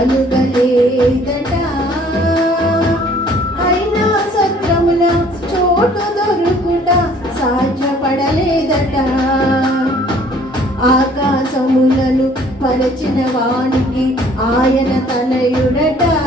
కలుగలేదట. అయినా సత్రముల చోటు దొరుకుట సాధ్యపడలేదట. ఆకాశములను పరచిన వానికి ఆయన తనయుడట.